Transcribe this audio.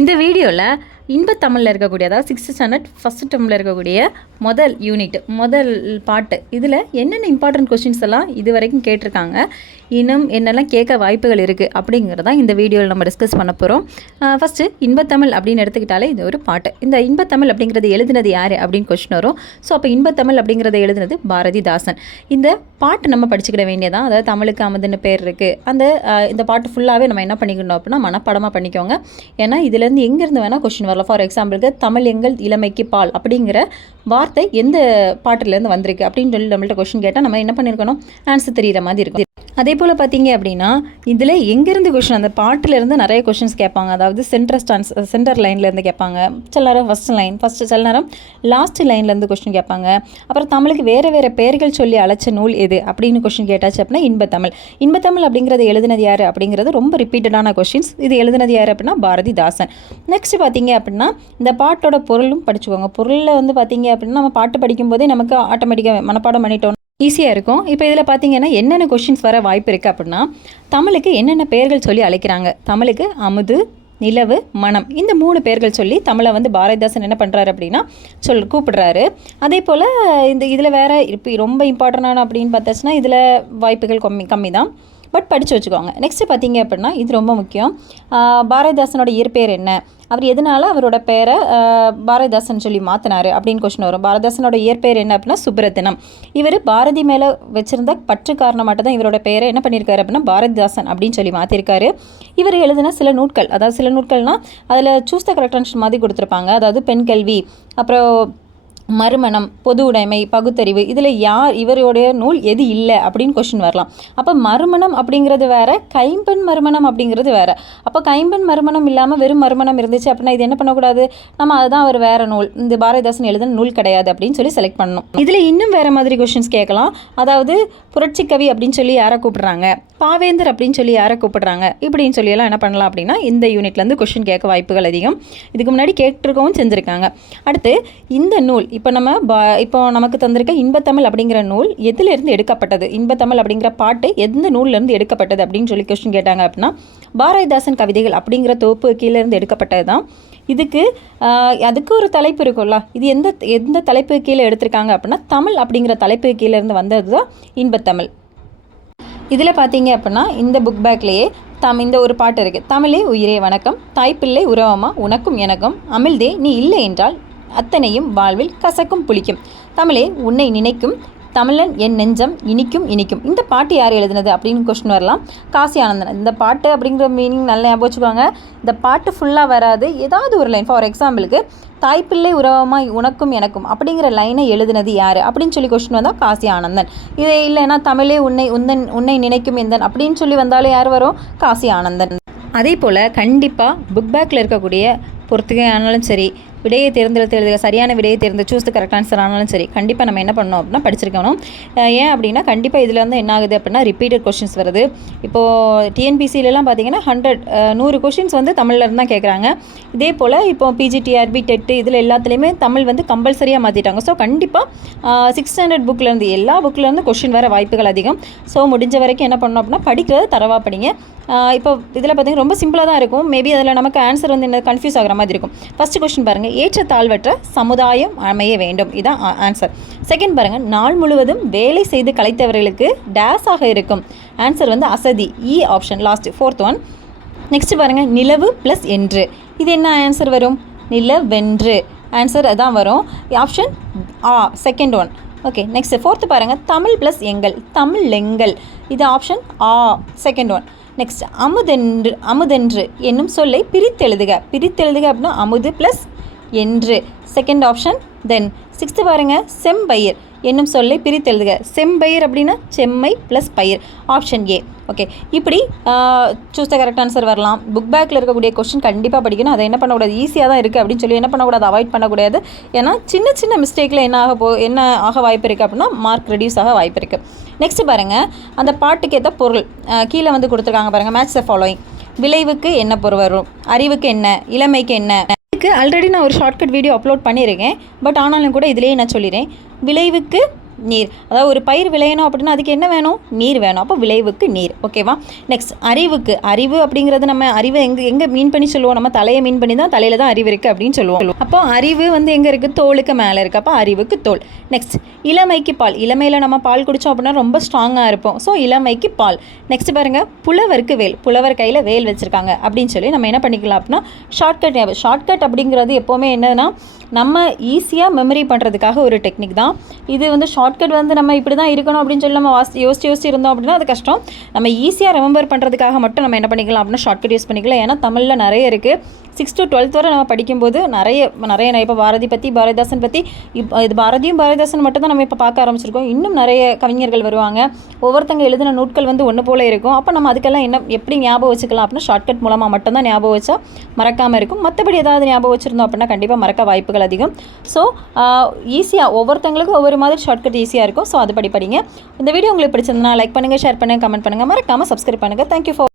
இந்த வீடியோவில் இன்பத்தமிழில் இருக்கக்கூடிய அதாவது 6th ஸ்டாண்டர்ட் ஃபஸ்ட் டேர்மில் இருக்கக்கூடிய முதல் யூனிட் முதல் பாட்டு இதில் என்னென்ன இம்பார்ட்டன்ட் கொஷின்ஸ் எல்லாம் இது வரைக்கும் கேட்டிருக்காங்க, இன்னும் என்னெல்லாம் கேட்க வாய்ப்புகள் இருக்குது அப்படிங்கிறத இந்த வீடியோவில் நம்ம டிஸ்கஸ் பண்ண போகிறோம். ஃபஸ்ட்டு இன்பத்தமிழ் அப்படின்னு எடுத்துக்கிட்டாலே இது ஒரு பாட்டு. இந்த இன்பத்தமிழ் அப்படிங்கிறது எழுதினது யார் அப்படின்னு கொஷின் வரும். ஸோ அப்போ இன்பத்தமிழ் அப்படிங்கிறத எழுதினது பாரதிதாசன். இந்த பாட்டு நம்ம படிச்சுக்கிட வேண்டியதான். அதாவது தமிழுக்கு அமுதுன்னு பேர் இருக்குது. இந்த பாட்டு ஃபுல்லாகவே நம்ம என்ன பண்ணிக்கணும் அப்படின்னா மனப்பாடமாக பண்ணிக்கோங்க. ஏன்னா இதுலேருந்து எங்கேருந்து வேணால் கொஷின் வரலாம். ஃபார் எக்ஸாம்பிளுக்கு தமிழ் எங்கள் இளமைக்கு பால் அப்படிங்கிற வார்த்தை எந்த பாட்டிலேருந்து வந்திருக்கு அப்படின்னு சொல்லி நம்மள்ட்ட கொஷின் கேட்டால் நம்ம என்ன பண்ணியிருக்கணும், ஆன்சர் தெரிகிற மாதிரி இருக்கும். அதே போல் பார்த்தீங்க அப்படின்னா இதில் எங்கேருந்து கொஷின், அந்த பாட்டிலேருந்து நிறைய கொஷின்ஸ் கேட்பாங்க. அதாவது சென்டர் லைன்லேருந்து கேட்பாங்க. சில நேரம் சில நேரம் லாஸ்ட் லைன்லேருந்து கொஷின் கேட்பாங்க. அப்புறம் தமிழுக்கு வேறு வேறு பெயர்கள் சொல்லி அழைச்ச நூல் எது அப்படின்னு கொஷின் கேட்டாச்சு அப்படின்னா இன்பத்தமிழ் அப்படிங்கிறது எழுதினது யார் அப்படிங்கிறது ரொம்ப ரிப்பீட்டடான கொஷின்ஸ். இது எழுதினது யார் அப்படின்னா பாரதிதாசன். நெக்ஸ்ட் பார்த்தீங்க அப்படின்னா இந்த பாட்டோட பொருளும் படிச்சுக்கோங்க. பொருளில் வந்து பார்த்தீங்க அப்படின்னா நம்ம பாட்டு படிக்கும்போதே நமக்கு ஆட்டோமேட்டிக்காக மனப்பாடம் பண்ணிட்டோம், ஈஸியாக இருக்கும். இப்போ இதில் பார்த்தீங்கன்னா என்னென்ன கொஷின்ஸ் வர வாய்ப்பு இருக்குது அப்படின்னா தமிழுக்கு என்னென்ன பெயர்கள் சொல்லி அழைக்கிறாங்க. தமிழுக்கு அமுது, நிலவு, மனம், இந்த 3 பெயர்கள் சொல்லி தமிழை வந்து பாரதிதாசன் என்ன பண்ணுறாரு அப்படின்னா கூப்பிடுறாரு. அதே போல் இதில் வேறு இப்போ ரொம்ப இம்பார்ட்டண்டான அப்படின்னு பார்த்தாச்சுன்னா இதில் வாய்ப்புகள் கம்மி தான், பட் படித்து வச்சுக்கோங்க. நெக்ஸ்ட்டு பார்த்தீங்க அப்படின்னா இது ரொம்ப முக்கியம். பாரதிதாசனோட இயற்பெயர் என்ன, அவர் எதனால் அவரோட பேரை பாரதிதாசன் சொல்லி மாற்றினார் அப்படின்னு கொஸ்டின் வரும். பாரதிதாசனோட இயற்பெயர் என்ன அப்படின்னா சுப்ரத்தினம். இவர் பாரதி மேலே வச்சுருந்த பற்று காரணமாட்ட தான் இவரோட பெயரை என்ன பண்ணியிருக்காரு அப்படின்னா பாரதிதாசன் அப்படின்னு சொல்லி மாற்றிருக்காரு. இவர் எழுதின சில நூட்கள், அதாவது சில நூட்கள்னால் அதில் சூஸ் த கரெக்ட் ஆன்சர் மாதிரி கொடுத்துருப்பாங்க. அதாவது பெண் கல்வி, அப்புறம் மறுமணம், பொது உடைமை, பகுத்தறிவு, இதில் இவருடைய நூல் எது இல்லை அப்படின்னு கொஷின் வரலாம். அப்போ மறுமணம் அப்படிங்கிறது வேறு, கைம்பெண் மறுமணம் அப்படிங்கிறது வேறு. அப்போ கைம்பெண் மறுமணம் இல்லாமல் வெறும் மறுமணம் இருந்துச்சு அப்படின்னா இது என்ன பண்ணக்கூடாது, நம்ம அதுதான் அவர் வேறு நூல், இந்த பாரதிதாசன் எழுதின நூல் கிடையாது அப்படின்னு சொல்லி செலக்ட் பண்ணணும். இதில் இன்னும் வேறு மாதிரி கொஷின்ஸ் கேட்கலாம். அதாவது புரட்சி கவி அப்படின்னு சொல்லி யாரை கூப்பிடுறாங்க, பாவேந்தர் அப்படின்னு சொல்லி யாரை கூப்பிடுறாங்க, இப்படின்னு சொல்லி எல்லாம் என்ன பண்ணலாம் அப்படின்னா இந்த யூனிட்லேருந்து கொஷின் கேட்க வாய்ப்புகள் அதிகம். இதுக்கு முன்னாடி கேட்டிருக்கவும் செஞ்சுருக்காங்க. அடுத்து இந்த நூல் இப்போ நமக்கு தந்திருக்க இன்பத்தமிழ் அப்படிங்கிற நூல் எதிலிருந்து எடுக்கப்பட்டது, இன்பத்தமிழ் அப்படிங்கிற பாட்டு எந்த நூல்லேருந்து எடுக்கப்பட்டது அப்படின்னு சொல்லி கொஸ்டின் கேட்டாங்க அப்படின்னா பாரதிதாசன் கவிதைகள் அப்படிங்கிற தொகுப்பு கீழேருந்து எடுக்கப்பட்டது தான். அதுக்கு ஒரு தலைப்பு இருக்கும்ல, இது எந்த தலைப்பு கீழே எடுத்திருக்காங்க அப்படின்னா தமிழ் அப்படிங்கிற தலைப்பு கீழேருந்து வந்தது தான் இன்பத்தமிழ். இதில் பார்த்தீங்க அப்படின்னா இந்த புக் பேக்லேயே இந்த ஒரு பாட்டு இருக்குது. தமிழே உயிரே வணக்கம், தாய்ப்பிள்ளை உறவமா உனக்கும் எனக்கும், அமிழ்தே நீ இல்லை என்றால் அத்தனையும் வாழ்வில் கசக்கும் புளிக்கும், தமிழே உன்னை நினைக்கும் தமிழன் என் நெஞ்சம் இனிக்கும். இந்த பாட்டு யார் எழுதினது அப்படின்னு கொஸ்டின் வரலாம். காசி ஆனந்தன். இந்த பாட்டு அப்படிங்கிற மீனிங் நல்லா ஞாபகம் வச்சுக்கோங்க. இந்த பாட்டு ஃபுல்லாக வராது, ஏதாவது ஒரு லைன். ஃபார் எக்ஸாம்பிளுக்கு தாய்ப்பிள்ளை உறவமாய் உனக்கும் எனக்கும் அப்படிங்கிற லைனை எழுதினது யார் அப்படின்னு சொல்லி கொஸ்டின் வந்தால் காசி ஆனந்தன். இதே இல்லைன்னா தமிழே உன்னை நினைக்கும் எந்தன் அப்படின்னு சொல்லி வந்தாலே யார் வரும், காசி ஆனந்தன். அதே போல் கண்டிப்பாக புக் பேக்கில் இருக்கக்கூடிய பொறுத்துகை ஆனாலும் சரி, விடையை தேர்ந்தெடுத்து எழுதுக சரியான விடையை சூஸ் த கரெக்ட் ஆன்சர் ஆனாலும் சரி, கண்டிப்பாக நம்ம என்ன பண்ணணும் அப்படின்னா படிச்சிருக்கணும். ஏன் அப்படின்னா கண்டிப்பாக இதில் வந்து என்ன ஆகுது அப்படின்னா ரிப்பீட்டட் கொஷின்ஸ் வருது. இப்போது டிஎன்பிசிலலாம் பார்த்தீங்கன்னா 100 கொஷின்ஸ் வந்து தமிழ்லேருந்து தான் கேட்குறாங்க. இதே போல் இப்போ பிஜிடிஆர்பி டெட் இதில் எல்லாத்துலேயுமே தமிழ் வந்து கம்பல்சரியாக மாற்றிட்டாங்க. ஸோ கண்டிப்பாக 6th ஸ்டாண்டர்ட் புக்லேருந்து எல்லா புக்லேருந்து கொஷின் வர வாய்ப்புகள் அதிகம். ஸோ முடிஞ்ச வரைக்கும் என்ன பண்ணணும் அப்படின்னா படிக்கிறது தரவாக படிங்க. இப்போ இதில் பார்த்தீங்கன்னா ரொம்ப சிம்பிளாக தான் இருக்கும். மேபி அதில் நமக்கு ஆன்சர் வந்து என்ன கன்ஃபியூஸ் ஆகிற மாதிரி இருக்கும். ஃபஸ்ட்டு கொஸ்டின் பாருங்கள், ஏற்ற தாழ்வற்ற சமுதாயம் அமைய வேண்டும், இதான் ஆன்சர். செகண்ட் பாருங்கள், நாள் முழுவதும் வேலை செய்து கலைத்தவர்களுக்கு டேஸ் ஆக இருக்கும், ஆன்சர் வந்து அசதி, இ option last, 4th one. Next பாருங்கள், நிலவு ப்ளஸ் என்று, இது என்ன ஆன்சர் வரும், நிலவென்று, ஆன்சர் அதான் வரும், ஆப்ஷன் ஆ, second one. Okay, next 4th பாருங்கள், தமிழ் ப்ளஸ் எங்கள், தமிழெங்கள், இது ஆப்ஷன் ஆ, செகண்ட் ஒன். நெக்ஸ்ட் அமுதென்று என்னும் சொல்லை பிரித்தெழுதுக அப்படின்னா அமுது ப்ளஸ் என்று, செகண்ட் ஆப்ஷன். தென் 6th பாருங்கள், செம்பயிர் என்னும் சொல்லை பிரித்தெழுதுக, செம்பயிர் அப்படின்னா செம்மை ப்ளஸ் பயிர், ஆப்ஷன் ஏ. ஓகே, இப்படி சூஸ் த கரெக்ட் ஆன்சர் வரலாம். புக் பேக்கில் இருக்கக்கூடிய கொஸ்டின் கண்டிப்பாக படிக்கணும். அதை என்ன பண்ணக்கூடாது, ஈஸியாக தான் இருக்குது அப்படின்னு சொல்லி என்ன பண்ணக்கூடாது, அவாய்ட் பண்ணக்கூடாது. ஏன்னா சின்ன மிஸ்டேக்கில் என்ன ஆக வாய்ப்பு இருக்குது அப்படின்னா மார்க் ரெடியூஸ் ஆக வாய்ப்பு இருக்குது. நெக்ஸ்ட் பாருங்கள், அந்த பாட்டுக்கு ஏற்ற பொருள் கீழே வந்து கொடுத்துருக்காங்க பாருங்கள். Match the following. விளைவுக்கு என்ன பொருள் வரும், அறிவுக்கு என்ன, இளமைக்கு என்ன. இதுக்கு ஆல்ரெடி நான் ஒரு ஷார்ட்கட் வீடியோ அப்லோட் பண்ணியிருக்கேன், பட் ஆனாலும் கூட இதிலேயே நான் சொல்லிடுறேன். விளைவுக்கு நீர். அதாவது ஒரு பயிர் விளையணும் அப்படின்னா அதுக்கு என்ன வேணும்? நீர் வேணும். அப்போ விளைவுக்கு நீர். ஓகேவா? நெக்ஸ்ட் அறிவுக்கு. அறிவு அப்படிங்கிறது நம்ம அறிவை எங்கே மீன் பண்ணி சொல்லுவோம்? நம்ம தலையை மீன் பண்ணி தான் தலையில் தான் அறிவு இருக்குது அப்படின்னு சொல்லுவோம். அப்போ அறிவு வந்து எங்கே இருக்குது? தோலுக்கு மேலே இருக்குது. அப்போ அறிவுக்கு தோல். நெக்ஸ்ட் இளமைக்கு பால். இளமையில் நம்ம பால் குடித்தோம் அப்படின்னா ரொம்ப ஸ்ட்ராங்காக இருப்போம். ஸோ இளமைக்கு பால். நெக்ஸ்ட் பாருங்கள், புலவருக்கு வேல். புலவர் கையில் வேல் வச்சுருக்காங்க அப்படின்னு சொல்லி நம்ம என்ன பண்ணிக்கலாம் அப்படின்னா ஷார்ட்கட். ஷார்ட்கட் அப்படிங்கிறது எப்போவுமே என்னன்னா நம்ம ஈஸியாக மெமரி பண்ணுறதுக்காக ஒரு டெக்னிக் தான் இது. வந்து ஷார்ட்கட் வந்து நம்ம இப்படி தான் இருக்கணும் அப்படின்னு சொல்லி நம்ம யோசிச்சு இருந்தோம் அப்படின்னா அது கஷ்டம். நம்ம ஈஸியாக ரிமெம்பர் பண்ணுறதுக்காக மட்டும் நம்ம என்ன பண்ணிக்கலாம் அப்படின்னா ஷார்ட்கட் யூஸ் பண்ணிக்கலாம். ஏன்னா தமிழில் நிறைய இருக்குது. 6th to 12th வரை நம்ம படிக்கும்போது நிறைய இப்போ பாரதி பற்றி, பாரதிதாசன் பற்றி, இது பாரதியும் பாரதிதாசன் மட்டும் தான் நம்ம இப்போ பார்க்க ஆரம்பிச்சிருக்கோம். இன்னும் நிறைய கவிஞர்கள் வருவாங்க. ஒவ்வொருத்தங்க எழுதின நூட்கள் வந்து ஒன்று போல் இருக்கும். அப்போ நம்ம அதுக்கெல்லாம் எப்படி ஞாபகம் வச்சுக்கலாம் அப்படின்னா ஷார்ட்கட் மூலமாக மட்டும்தான் ஞாபகம் வச்சா மறக்காமல் இருக்கும். மற்றபடி ஏதாவது ஞாபகம் வச்சுருந்தோம் அப்படின்னா கண்டிப்பாக மறக்க வாய்ப்புகள் அதிகம். ஸோ ஈஸியாக ஒவ்வொருத்தங்களுக்கும் ஒவ்வொரு மாதிரி ஷார்ட்கட் ஈஸியாக இருக்கும். ஸோ அதுபடி படிங்க. இந்த வீடியோ உங்களுக்கு பிடிச்சிருந்தா லைக் பண்ணுங்கள், ஷேர் பண்ணுங்கள், கமெண்ட் பண்ணுங்கள், மறக்காமல் சப்ஸ்கிரைப் பண்ணுங்கள். Thank you for